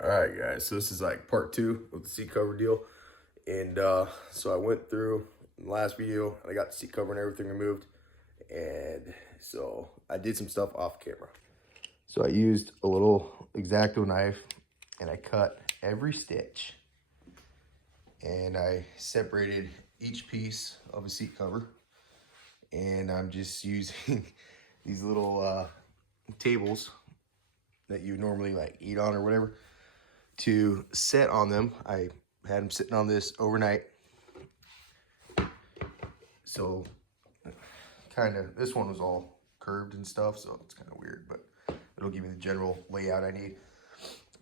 All right, guys. So this is like part two of the seat cover deal, and so I went through in the last video and I got the seat cover and everything removed, and so I did some stuff off camera. So I used a little X-Acto knife and I cut every stitch, and I separated each piece of a seat cover, and I'm just using these little tables that you normally like eat on or whatever to set on them. I had them sitting on this overnight. So kind of, this one was all curved and stuff, so it's kind of weird, but it'll give me the general layout I need.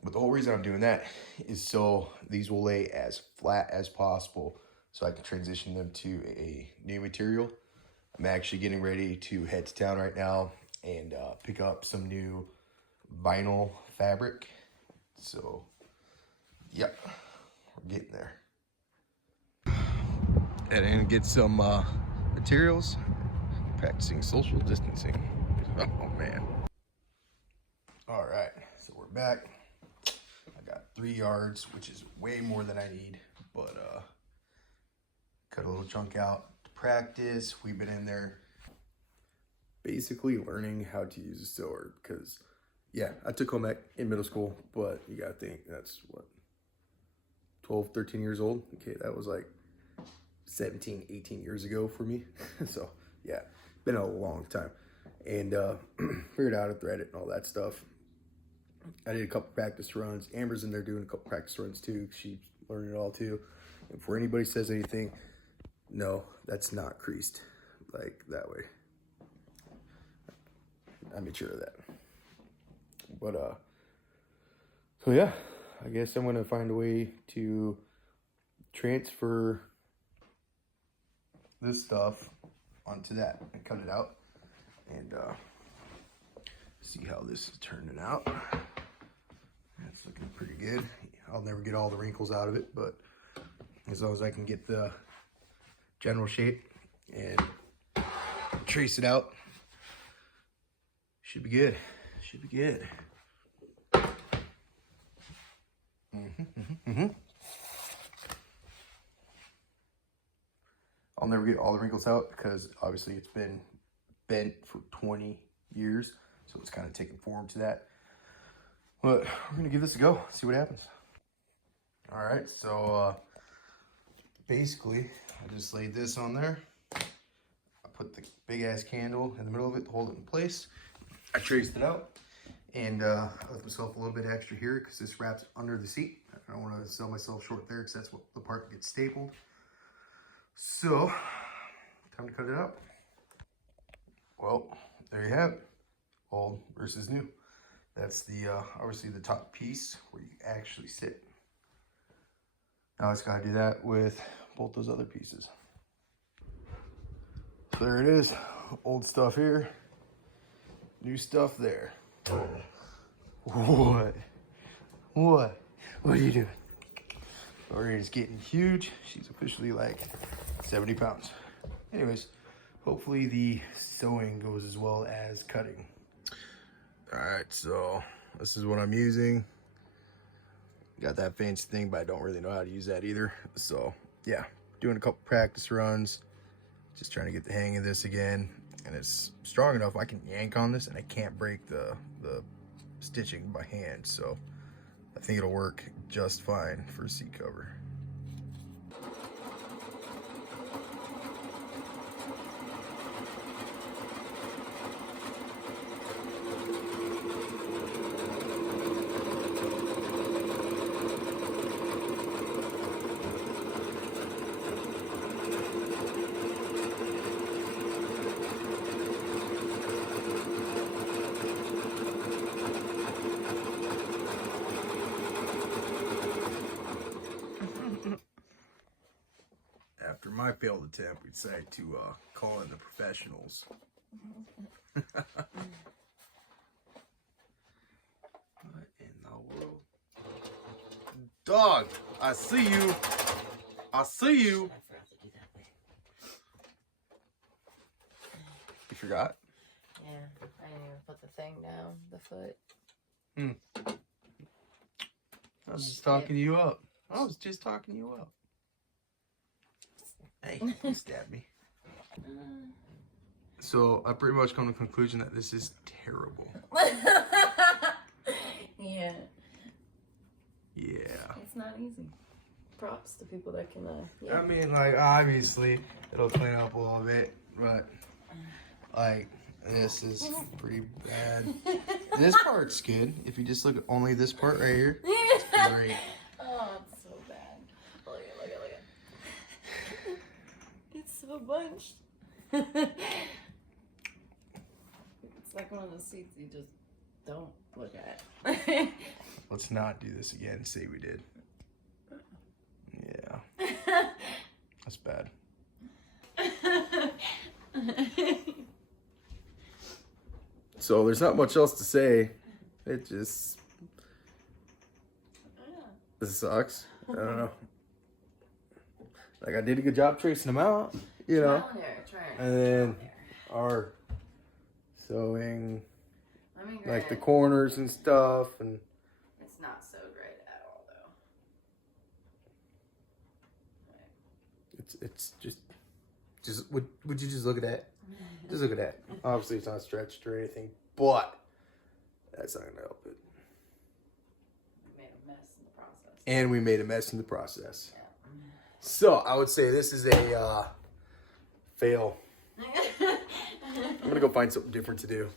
But the whole reason I'm doing that is so these will lay as flat as possible so I can transition them to a new material. I'm actually getting ready to head to town right now and pick up some new vinyl fabric. So, yep, we're getting there. And get some materials, practicing social distancing. Oh man. All right, so we're back. I got 3 yards, which is way more than I need, but cut a little chunk out to practice. We've been in there basically learning how to use a sewer because, yeah, I took home ec in middle school, but you gotta think that's what, 12, 13 years old. Okay, that was like 17, 18 years ago for me. So yeah, been a long time. And figured out how to thread it and all that stuff. I did a couple practice runs. Amber's in there doing a couple practice runs too. She's learning it all too. And before anybody says anything, no, that's not creased like that way. I made sure of that. But so yeah, I guess I'm gonna find a way to transfer this stuff onto that and cut it out and see how this is turning out. It's looking pretty good. I'll never get all the wrinkles out of it, but as long as I can get the general shape and trace it out, should be good. Should be good. I'll never get all the wrinkles out because obviously it's been bent for 20 years, so it's kind of taken form to that. But we're gonna give this a go, see what happens. All right, so basically I just laid this on there. I put the big ass candle in the middle of it to hold it in place. I traced it out and I left myself a little bit extra here because this wraps under the seat. I don't want to sell myself short there because that's what the part gets stapled. So, time to cut it out. Well, there you have it. Old versus new. That's the, obviously the top piece where you actually sit. Now I just gotta do that with both those other pieces. So there it is. Old stuff here. New stuff there. What? What? What are you doing? Lori is getting huge. She's officially like 70 pounds. Anyways, hopefully the sewing goes as well as cutting. All right, so this is what I'm using. Got that fancy thing, but I don't really know how to use that either. So yeah, doing a couple practice runs, just trying to get the hang of this again. And it's strong enough I can yank on this and I can't break the stitching by hand. So I think it'll work just fine for a seat cover. After my failed attempt, we decided to call in the professionals. What in the world? Dog, I see you. I see you. I forgot to do that. You forgot? Yeah, I didn't even put the thing down, the foot. was just talking you up. I was just talking you up. Hey, you stabbed me. So I pretty much come to the conclusion that this is terrible. Yeah. Yeah. It's not easy. Props to people that can, I mean, like, obviously, it'll clean up a little bit, but, like, this is pretty bad. This part's good. If you just look at only this part right here, it's great. Oh, it's so bad. Look at. It's so bunched. It's like one of those seats you just don't look at. Let's not do this again. Say we did. Yeah. That's bad. So there's not much else to say. It just... This sucks. I don't know. Like, I did a good job tracing them out, you know. And then our sewing, like the corners and stuff, and it's not so great at all, though. it's just would you just look at that? Just look at that. Obviously, it's not stretched or anything, but that's not gonna help it. We made a mess in the process. And we made a mess in the process. Yeah. So I would say this is a fail. I'm gonna go find something different to do.